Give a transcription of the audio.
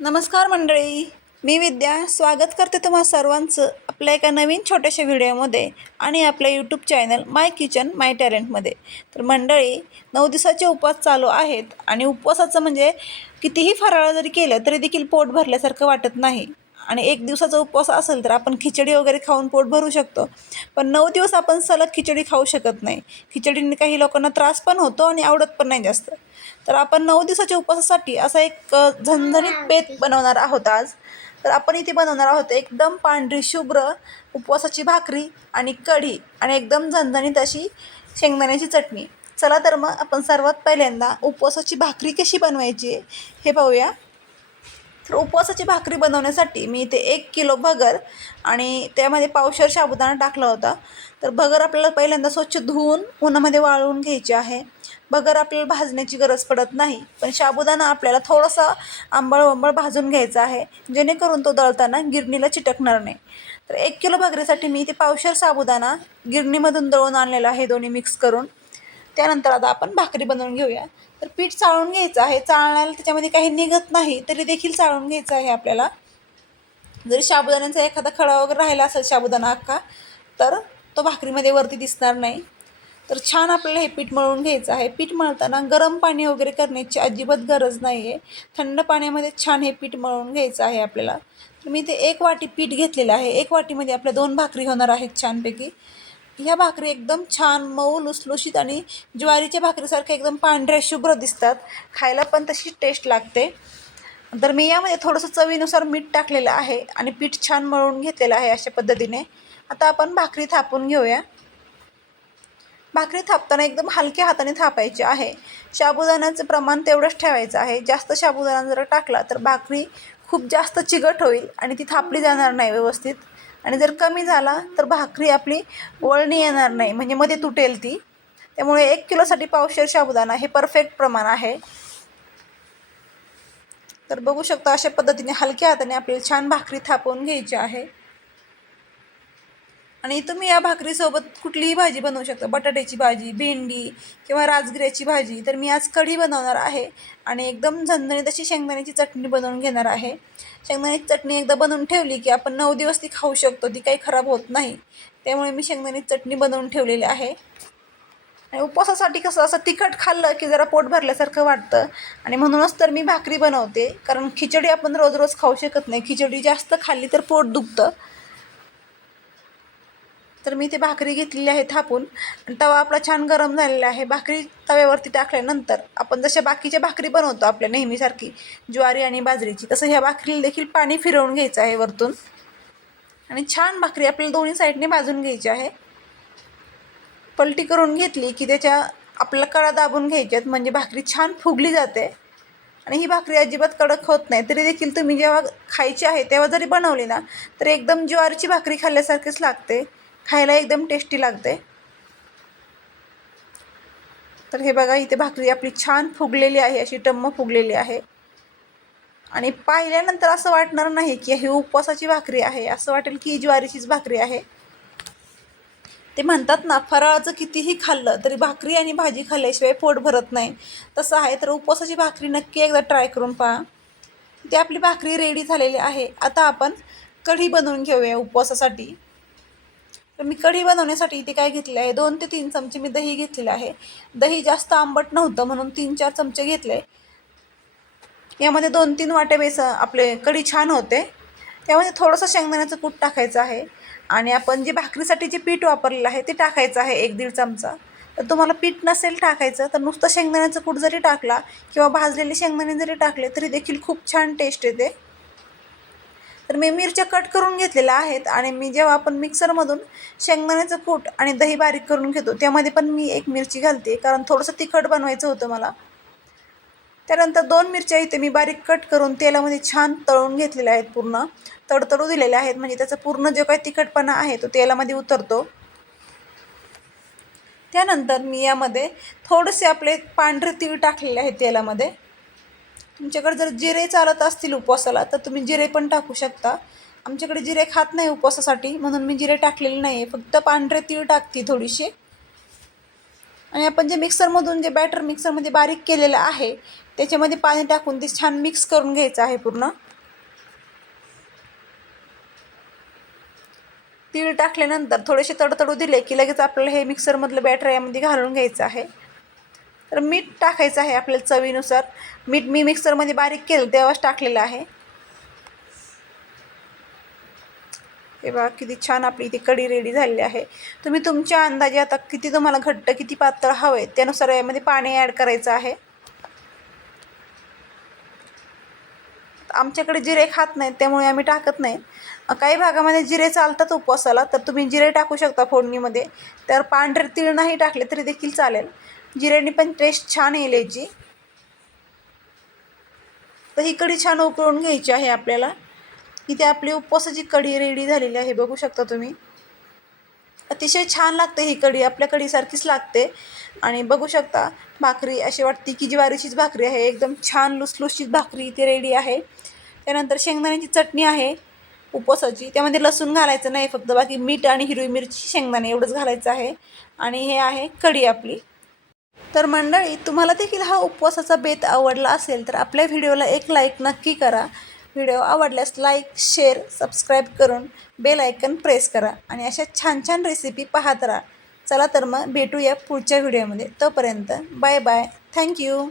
नमस्कार मंडळी मी विद्या. स्वागत करते तुम्हा सर्वांचं आपल्या एका नवीन छोट्याशा व्हिडिओमध्ये आणि आपल्या YouTube channel my kitchen my टॅलेंटमध्ये तर मंडळी नऊ दिवसाचे उपवास चालू आहेत आणि उपवासाचं म्हणजे कितीही फराळ जरी केलं तरी देखील पोट भरल्यासारखं वाटत नाही. आणि एक दिवसाचा उपवास असेल तर आपण खिचडी वगैरे खाऊन पोट भरू शकतो. पण नऊ दिवस आपण सलग खिचडी खाऊ शकत नाही. खिचडीने काही लोकांना त्रास पण होतो आणि आवडत पण नाही जास्त. तर आपण नऊ दिवसाच्या उपवासासाठी असा एक झणझणीत बेत बनवणार आहोत आज. तर आपण इथे बनवणार आहोत एकदम पांढरी शुभ्र उपवासाची भाकरी आणि कढी आणि एकदम झणझणीत अशी शेंगदाण्याची चटणी. चला तर मग आपण सर्वात पहिल्यांदा उपवासाची भाकरी कशी बनवायची हे पाहूया. तर उपवासाची भाकरी बनवण्यासाठी मी इथे एक किलो भगर आणि त्यामध्ये पावशर साबुदाणा टाकला होता. तर भगर आपल्याला पहिल्यांदा स्वच्छ धुवून उन्हामध्ये वाळवून घ्यायची आहे. भगर आपल्याला भाजण्याची गरज पडत नाही पण साबुदाणा आपल्याला थोडासा आंबळ वंबळ भाजून घ्यायचा आहे जेणेकरून तो दळताना गिरणीला चिटकणार नाही. तर एक किलो भगरीसाठी मी इथे पावशर साबुदाणा गिरणीमधून दळून आणलेला आहे दोन्ही मिक्स करून. त्यानंतर आता आपण भाकरी बनवून घेऊया. तर पीठ चाळून घ्यायचं आहे. चाळण्याला त्याच्यामध्ये काही निघत नाही तरी देखील चाळून घ्यायचं आहे आपल्याला. जरी साबुदाण्याचा एखादा खडा वगैरे राहिला असेल साबुदाणा अख्खा तर तो भाकरीमध्ये वरती दिसणार नाही. तर छान आपल्याला हे पीठ मळून घ्यायचं आहे. पीठ मळताना गरम पाणी वगैरे करण्याची अजिबात गरज नाही आहे थंड पाण्यामध्ये छान हे पीठ मळून घ्यायचं आहे आपल्याला. तर मी ते एक वाटी पीठ घेतलेलं आहे. एक वाटीमध्ये आपल्या दोन भाकरी होणार आहेत छानपैकी. ह्या भाकरी एकदम छान मऊ लुसलुशीत आणि ज्वारीच्या भाकरीसारख्या एकदम पांढऱ्या शुभ्र दिसतात. खायला पण तशी टेस्ट लागते. तर मी यामध्ये थोडंसं चवीनुसार मीठ टाकलेलं आहे आणि पीठ छान मळून घेतलेलं आहे अशा पद्धतीने. आता आपण भाकरी थापून घेऊया. भाकरी थापताना एकदम हलक्या हाताने थापायची आहे. साबुदाण्याचं प्रमाण तेवढंच ठेवायचं आहे. जास्त साबुदाणा जर टाकला तर भाकरी खूप जास्त चिकट होईल आणि ती थापली जाणार नाही व्यवस्थित. आणि जर कमी झाला तर भाकरी आपली वळणी येणार नाही. म्हणजे मध्ये तुटेल ती. त्यामुळे एक किलोसाठी पावशेर साबुदाणा हे परफेक्ट प्रमाण आहे. तर बघू शकता अशा पद्धतीने हलक्या हाताने आपल्याला छान भाकरी थापवून घ्यायची आहे. आणि तुम्ही या भाकरीसोबत कुठलीही भाजी बनवू शकता. बटाट्याची भाजी भेंडी किंवा राजगिऱ्याची भाजी. तर मी आज कढी बनवणार आहे आणि एकदम झणझणीत अशी शेंगदाण्याची चटणी बनवून घेणार आहे. शेंगदाण्याची चटणी एकदा बनवून ठेवली की आपण नऊ दिवस ती खाऊ शकतो ती काही खराब होत नाही. त्यामुळे मी शेंगदाण्याची चटणी बनवून ठेवलेली आहे. आणि उपवासासाठी कसं असं तिखट खाल्लं की जरा पोट भरल्यासारखं वाटतं. आणि म्हणूनच तर मी भाकरी बनवते कारण खिचडी आपण रोज रोज खाऊ शकत नाही. खिचडी जास्त खाल्ली तर पोट दुखतं. तर मी ते भाकरी घेतलेली आहे थापून. तवा आपला छान गरम झालेला आहे. भाकरी तव्यावरती टाकल्यानंतर आपण जशा बाकीच्या भाकरी बनवतो आपल्या नेहमीसारखी ज्वारी आणि बाजरीची तसं ह्या भाकरीला देखील पाणी फिरवून घ्यायचं आहे वरतून. आणि छान भाकरी आपल्याला दोन्ही साईडने भाजून घ्यायची आहे. पलटी करून घेतली की त्याच्या आपल्याला कळा दाबून घ्यायच्यात म्हणजे भाकरी छान फुगली जाते. आणि ही भाकरी अजिबात कडक होत नाही. तरी देखील तुम्ही जेव्हा खायची आहे तेव्हा जरी बनवली ना तर एकदम ज्वारीची भाकरी खाल्ल्यासारखीच लागते. खायला एकदम टेस्टी लागते तर हे बघा इथे भाकरी आपली छान फुगलेली आहे अशी टम्म फुगलेली आहे. आणि पाहिल्यानंतर असं वाटणार नाही की ही उपवासाची भाकरी आहे असं वाटेल की ही ज्वारीचीच भाकरी आहे. ते म्हणतात ना फराळाचं कितीही खाल्लं तरी भाकरी आणि भाजी खाल्ल्याशिवाय पोट भरत नाही. तसं आहे तर उपवासाची भाकरी नक्की एकदा ट्राय करून पहा. ते आपली भाकरी रेडी झालेली आहे. आता आपण कढी बनवून घेऊया उपवासासाठी. तर मी कढी बनवण्यासाठी इथे काय घेतले आहे? दोन ते तीन चमचे मी दही घेतलेलं आहे. दही जास्त आंबट नव्हतं म्हणून तीन चार चमचे घेतले. यामध्ये दोन तीन वाटे बेसन आपले कढी छान होते. त्यामध्ये थोडंसं शेंगदाण्याचं कूट टाकायचं आहे. आणि आपण जे भाकरीसाठी जे पीठ वापरलेलं आहे ते टाकायचं आहे एक दीड चमचा. तर तुम्हाला पीठ नसेल टाकायचं तर नुसतं शेंगदाण्याचं कूट जरी टाकला किंवा भाजलेले शेंगदाणे जरी टाकले तरी देखील खूप छान टेस्ट येते. तर मी मिरच्या कट करून घेतलेल्या आहेत आणि मी जेव्हा आपण मिक्सरमधून शेंगदाण्याचं कूट आणि दही बारीक करून घेतो त्यामध्ये पण मी एक मिरची घालते कारण थोडंसं तिखट बनवायचं होतं मला. त्यानंतर दोन मिरच्या इथे मी बारीक कट करून तेलामध्ये छान तळून घेतलेल्या आहेत पूर्ण. तडतडू दिलेले आहेत म्हणजे त्याचा पूर्ण जो काही तिखटपणा आहे तो तेलामध्ये उतरतो. त्यानंतर मी यामध्ये थोडेसे आपले पांढरे तीळ टाकलेले आहेत तेलामध्ये. तुमच्याकडे जर जिरे चालत असतील उपवासाला तर तुम्ही जिरे पण टाकू शकता. आमच्याकडे जिरे खात नाही उपवासासाठी म्हणून मी जिरे टाकलेले नाही आहे फक्त पांढरे तीळ टाकते थोडीशी. आणि आपण जे मिक्सरमधून जे बॅटर मिक्सरमध्ये बारीक केलेलं आहे त्याच्यामध्ये पाणी टाकून ते छान मिक्स करून घ्यायचं आहे पूर्ण. तीळ टाकल्यानंतर थोडेसे तडतडू दिले की लगेच आपल्याला हे मिक्सरमधलं बॅटर यामध्ये घालून घ्यायचं आहे. तर मीठ टाकायचं आहे आपल्याला चवीनुसार. मीठ मी मिक्सरमध्ये बारीक केलं तेव्हाच टाकलेलं आहे. हे बघा किती छान आपली इथे कढी रेडी झालेली आहे. तुम्ही तुमच्या अंदाजे आता किती तुम्हाला घट्ट किती पातळ हवं आहे त्यानुसार यामध्ये पाणी ॲड करायचं आहे. आमच्याकडे जिरे खात नाहीत त्यामुळे आम्ही टाकत नाही. काही भागामध्ये जिरे चालतात उपवासाला तर तुम्ही जिरे टाकू शकता फोडणीमध्ये. तर पांढरे तीळ नाही टाकले तरी देखील चालेल. जिऱ्याने पण टेस्ट छान येईल याची. तर ही कढी छान उकळून घ्यायची आहे आपल्याला. इथे आपली उपवासाची कढी रेडी झालेली आहे बघू शकता तुम्ही. अतिशय छान लागते ही कढी आपल्या कढीसारखीच लागते. आणि बघू शकता भाकरी अशी वाटते की ज्वारीचीच भाकरी आहे एकदम छान लुसलुशीत भाकरी इथे रेडी आहे. त्यानंतर शेंगदाण्याची चटणी आहे उपवासाची. त्यामध्ये लसूण घालायचं नाही फक्त बाकी मीठ आणि हिरवी मिरची शेंगदाणे एवढंच घालायचं आहे. आणि हे आहे कढी आपली. तर मंडळी तुम्हाला देखील हा उपवासाचा बेत आवडला असेल तर आपल्या व्हिडिओला एक लाईक नक्की करा. व्हिडिओ आवडल्यास लाईक शेअर सबस्क्राईब करून बेल आयकन प्रेस करा आणि अशा छान छान रेसिपी पाहत राहा. चला तर मग भेटूया पुढच्या व्हिडिओमध्ये. तोपर्यंत बाय बाय थँक्यू